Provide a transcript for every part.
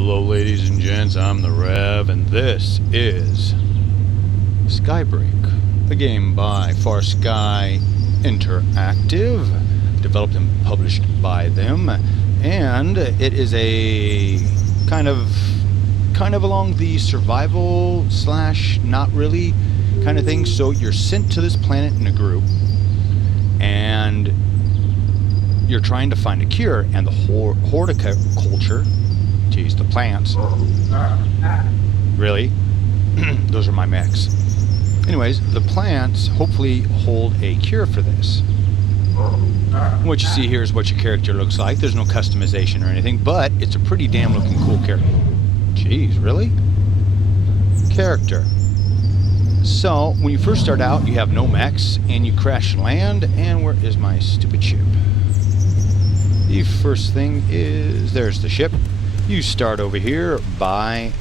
Hello ladies and gents, I'm the Rev, and this is Skybreak, a game by Farsky Interactive, developed and published by them, and it is a kind of along the survival slash not really kind of thing. So you're sent to this planet in a group, and you're trying to find a cure, and the horticulture, geez, the plants, really, those are my mechs. Anyways, the plants hopefully hold a cure for this. What you see here is what your character looks like. There's no customization or anything, but it's a pretty damn looking cool character. Jeez, really? Character. So, when you first start out, you have no mechs, and you crash land, and where is my stupid ship? The first thing is, there's the ship. You start over here by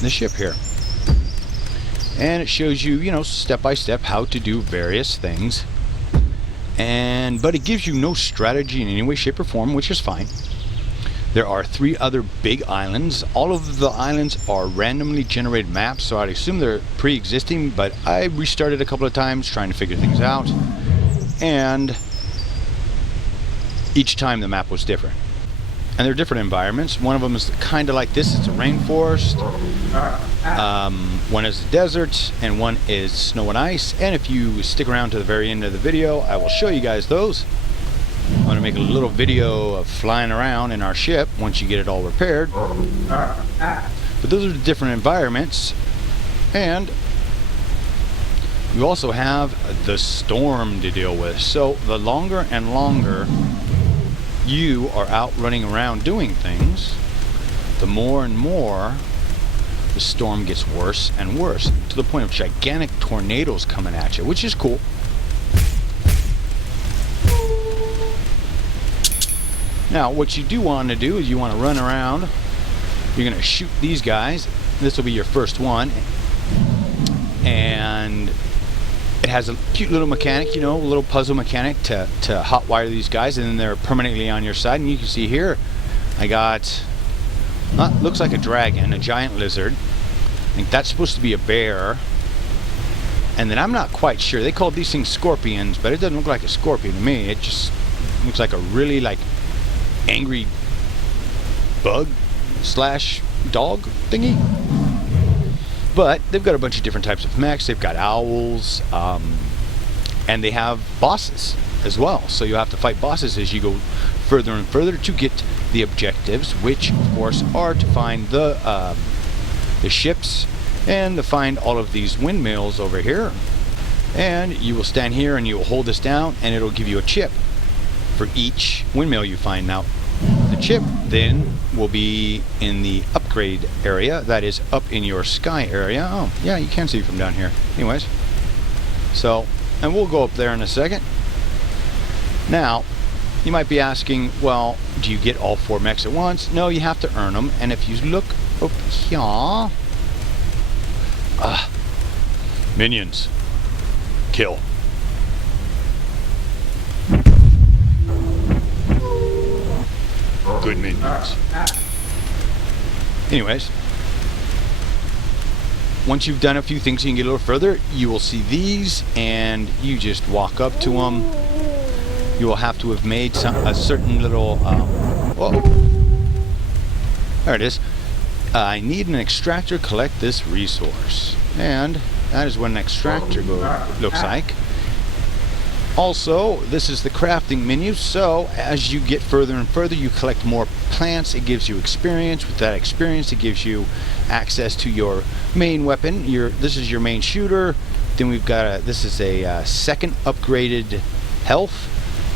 the ship here. And it shows you, step by step how to do various things. But it gives you no strategy in any way, shape, or form, which is fine. There are 3 other big islands. All of the islands are randomly generated maps, so I'd assume they're pre-existing, but I restarted a couple of times trying to figure things out. And each time the map was different. And they're different environments. One of them is kind of like this. It's a rainforest. One is a desert, and one is snow and ice. And if you stick around to the very end of the video, I will show you guys those. I'm going to make a little video of flying around in our ship once you get it all repaired. But those are the different environments. And you also have the storm to deal with. So the longer and longer you are out running around doing things, the more and more the storm gets worse and worse, to the point of gigantic tornadoes coming at you, which is cool. Now, what you do want to do is you want to run around. You're going to shoot these guys. This will be your first one. And it has a cute little mechanic, a little puzzle mechanic to hotwire these guys, and then they're permanently on your side. And you can see here, I got, looks like a dragon, a giant lizard. I think that's supposed to be a bear. And then I'm not quite sure. They call these things scorpions, but it doesn't look like a scorpion to me. It just looks like a really angry bug slash dog thingy. But they've got a bunch of different types of mechs. They've got owls, and they have bosses as well. So you have to fight bosses as you go further and further to get the objectives, which of course are to find the ships and to find all of these windmills over here. And you will stand here and you will hold this down, and it'll give you a chip for each windmill you find. Now, the chip then will be in the upgrade area, that is up in your sky area. Oh, yeah, you can see from down here. Anyways, so, and we'll go up there in a second. Now, you might be asking, well, do you get all 4 mechs at once? No, you have to earn them. And if you look up here, minions, kill. Good minions. Anyways, once you've done a few things, you can get a little further. You will see these, and you just walk up to them. You will have to have made a certain little. Whoa! There it is. I need an extractor. Collect this resource, and that is what an extractor looks like. Also, this is the crafting menu, so as you get further and further, you collect more plants. It gives you experience. With that experience, it gives you access to your main weapon. This is your main shooter. Then we've got this is a second upgraded health.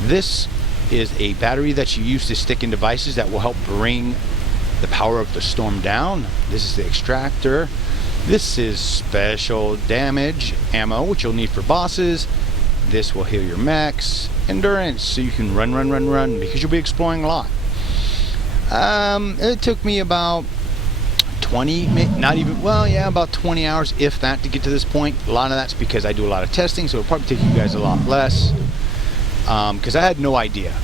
This is a battery that you use to stick in devices that will help bring the power of the storm down. This is the extractor. This is special damage ammo, which you'll need for bosses. This will heal your mechs. Endurance, so you can run, because you'll be exploring a lot. It took me about 20, about 20 hours, if that, to get to this point. A lot of that's because I do a lot of testing, so it'll probably take you guys a lot less. Because I had no idea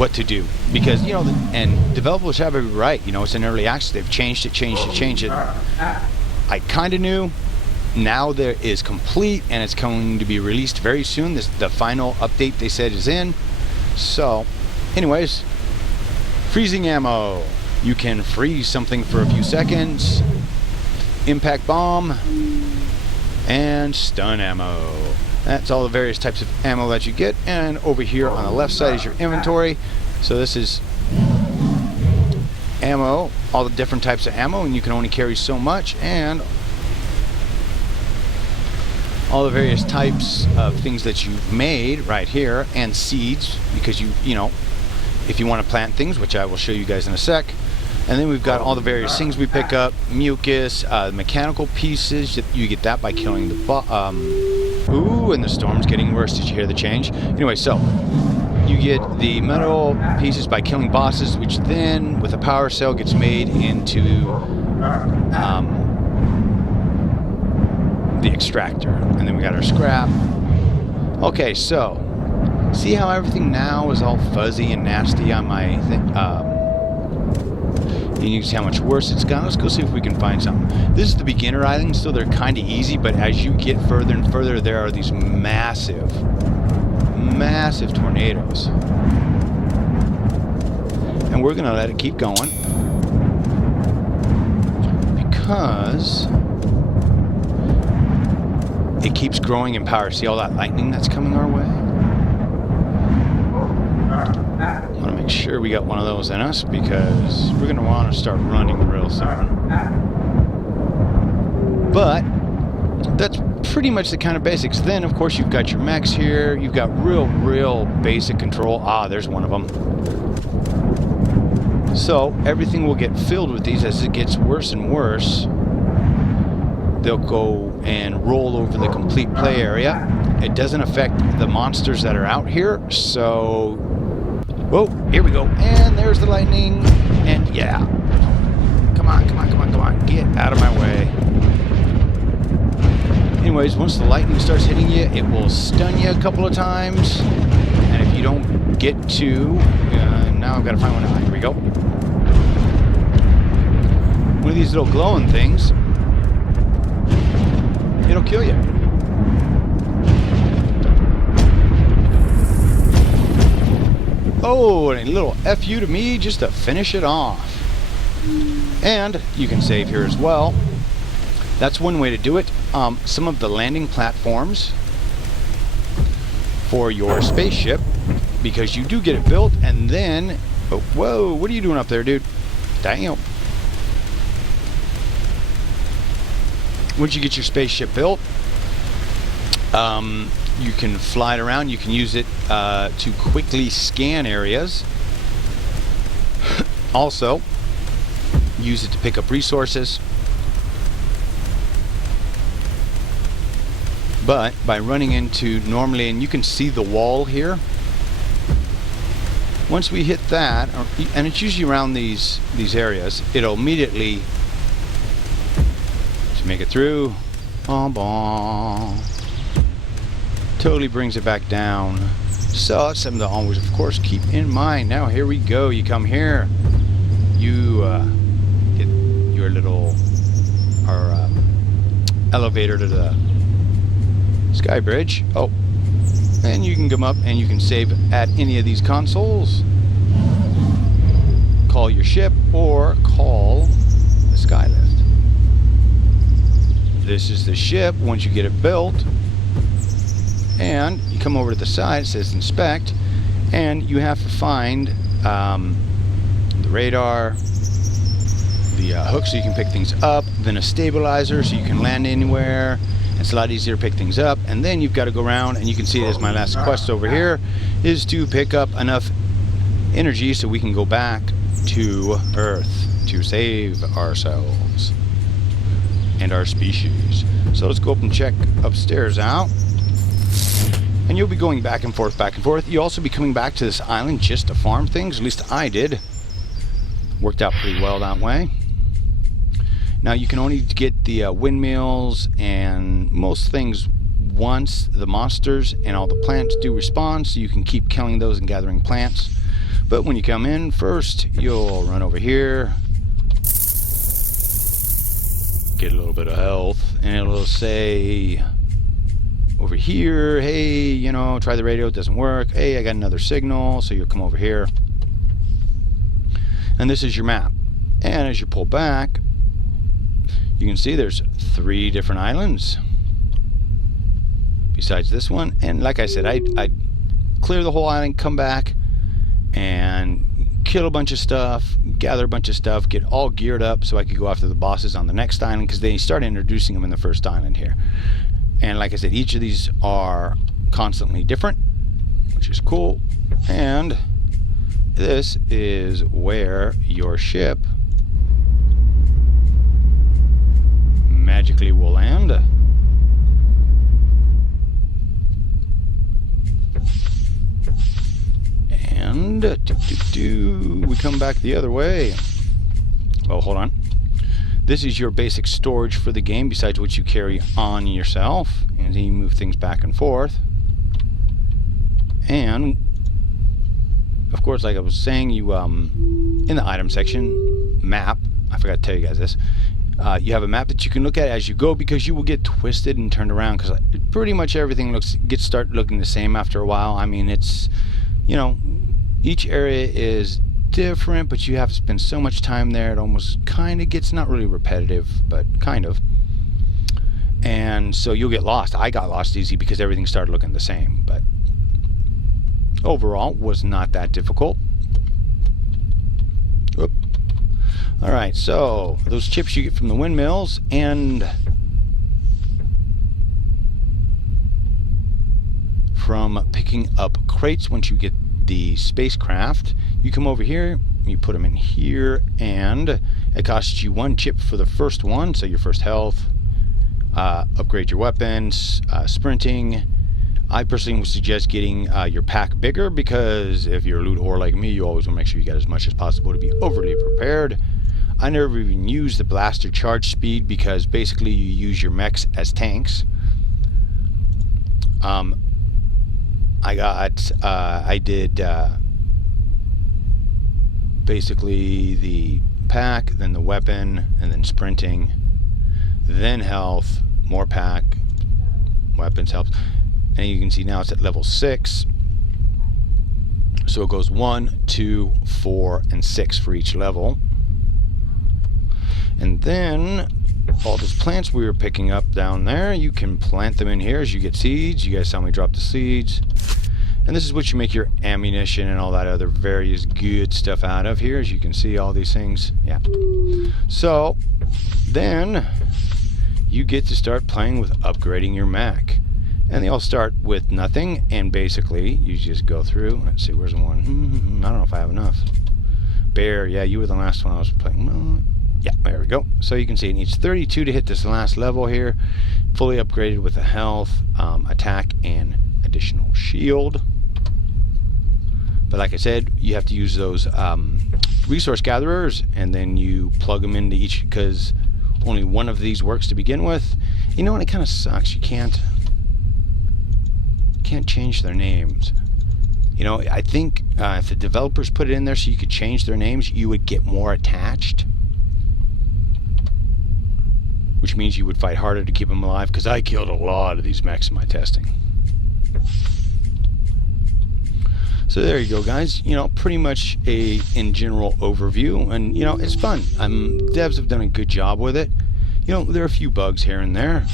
what to do, because you know, and developers have it right. You know, it's an early access. They've changed it. I kind of knew. Now there is complete, and it's going to be released very soon. The final update they said is in. So, anyways, freezing ammo. You can freeze something for a few seconds. Impact bomb and stun ammo. That's all the various types of ammo that you get. And over here on the left side is your inventory. So this is ammo, all the different types of ammo, and you can only carry so much, and all the various types of things that you've made right here, and seeds, because you know, if you want to plant things, which I will show you guys in a sec. And then we've got all the various things we pick up, mucus, mechanical pieces. You get that by killing the ooh, and the storm's getting worse. Did you hear the change? Anyway, so you get the metal pieces by killing bosses, which then, with a power cell, gets made into the extractor. And then we got our scrap. Okay, so see how everything now is all fuzzy and nasty on my thing? And you can see how much worse it's gone. Let's go see if we can find something. This is the beginner island, so they're kind of easy, but as you get further and further, there are these massive tornadoes. And we're gonna let it keep going, because it keeps growing in power. See all that lightning that's coming our way? I want to make sure we got one of those in us, because we're going to want to start running real soon. But that's pretty much the kind of basics. Then, of course, you've got your mechs here. You've got real basic control. Ah, there's one of them. So everything will get filled with these as it gets worse and worse. They'll go and roll over the complete play area. It doesn't affect the monsters that are out here, so... Whoa, here we go. And there's the lightning. And yeah. Come on. Get out of my way. Anyways, once the lightning starts hitting you, it will stun you a couple of times. And if you don't get to... now I've got to find one. Here we go. One of these little glowing things. It'll kill you. Oh, and a little FU to me just to finish it off. And you can save here as well. That's one way to do it. Some of the landing platforms for your spaceship, because you do get it built, and then... Oh, whoa, what are you doing up there, dude? Damn. Once you get your spaceship built, you can fly it around. You can use it to quickly scan areas. Also, use it to pick up resources. But by running into normally, and you can see the wall here. Once we hit that, and it's usually around these areas, it'll immediately to make it through. Totally brings it back down. So that's something to always, of course, keep in mind. Now here we go. You come here. You get your little elevator to the sky bridge. Oh, and you can come up and you can save at any of these consoles. Call your ship or call the skylift. This is the ship once you get it built. And you come over to the side, it says inspect, and you have to find the radar, the hook so you can pick things up, then a stabilizer so you can land anywhere. It's a lot easier to pick things up, and then you've got to go around, and you can see there's my last quest over here, is to pick up enough energy so we can go back to Earth to save ourselves and our species. So let's go up and check upstairs out. And you'll be going back and forth. You'll also be coming back to this island just to farm things. At least I did. Worked out pretty well that way. Now you can only get the windmills and most things once the monsters and all the plants do respawn, so you can keep killing those and gathering plants. But when you come in first, you'll run over here, get a little bit of health, and it'll say over here, hey, you know, try the radio, it doesn't work. Hey, I got another signal, so you'll come over here. And this is your map. And as you pull back, you can see there's 3 different islands besides this one. And like I said, I'd clear the whole island, come back, and kill a bunch of stuff, gather a bunch of stuff, get all geared up so I could go after the bosses on the next island, because they start introducing them in the first island here. And like I said, each of these are constantly different, which is cool. And this is where your ship magically will land. And we come back the other way. Well, hold on. This is your basic storage for the game, besides what you carry on yourself. And then you move things back and forth. And of course, like I was saying, you in the item section, map, I forgot to tell you guys this, you have a map that you can look at as you go, because you will get twisted and turned around, because pretty much everything start looking the same after a while. I mean, it's, you know, each area is different, but you have to spend so much time there, it almost kind of gets not really repetitive, but kind of. And so you'll get lost. I got lost easy because everything started looking the same, but overall was not that difficult. Whoop. All right, so those chips you get from the windmills, and from picking up crates once you get the spacecraft, you come over here, you put them in here, and it costs you 1 chip for the first one, so your first health, upgrade your weapons, sprinting. I personally would suggest getting your pack bigger, because if you're a loot whore like me, you always want to make sure you get as much as possible to be overly prepared. I never even use the blaster charge speed, because basically you use your mechs as tanks. I did basically the pack, then the weapon, and then sprinting, then health, more pack, weapons, health. And you can see now it's at level 6. So it goes 1, 2, 4, and 6 for each level. And then all those plants we were picking up down there, you can plant them in here as you get seeds. You guys saw me drop the seeds. And this is what you make your ammunition and all that other various good stuff out of here. As you can see, all these things. Yeah. So then you get to start playing with upgrading your mech. And they all start with nothing, and basically you just go through. Let's see, where's the one? I don't know if I have enough. Bear, yeah, you were the last one I was playing. Yeah, there we go. So you can see it needs 32 to hit this last level here. Fully upgraded with a health, attack, and additional shield. But like I said, you have to use those resource gatherers, and then you plug them into each, because only one of these works to begin with. You know what? It kind of sucks. You can't change their names. You know, I think if the developers put it in there so you could change their names, you would get more attached, which means you would fight harder to keep them alive, because I killed a lot of these mechs in my testing. So there you go, guys. You know, pretty much a in general overview, and you know, it's fun. Devs have done a good job with it. You know, there are a few bugs here and there,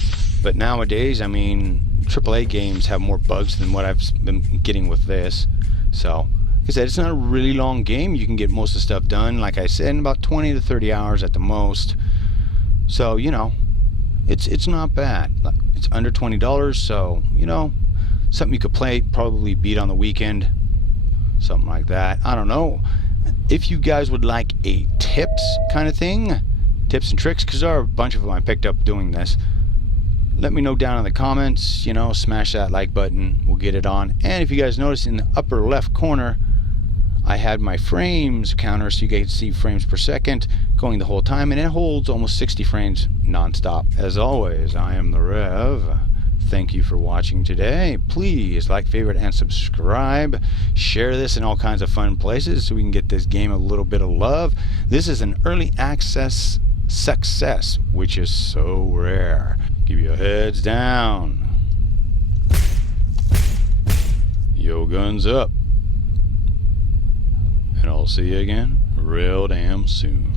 but nowadays, I mean, AAA games have more bugs than what I've been getting with this. So, like I said, it's not a really long game. You can get most of the stuff done, like I said, in about 20 to 30 hours at the most. So, you know, it's not bad. It's under $20, so, you know, something you could play, probably beat on the weekend. Something like that. I don't know. If you guys would like a tips kind of thing, tips and tricks, because there are a bunch of them I picked up doing this, let me know down in the comments. You know, smash that like button. We'll get it on. And if you guys notice in the upper left corner, I had my frames counter, so you guys see frames per second going the whole time, and it holds almost 60 frames non-stop. As always, I am the Rev. Thank you for watching today. Please like, favorite, and subscribe. Share this in all kinds of fun places so we can get this game a little bit of love. This is an early access success, which is so rare. Give your heads down. Yo, guns up. And I'll see you again real damn soon.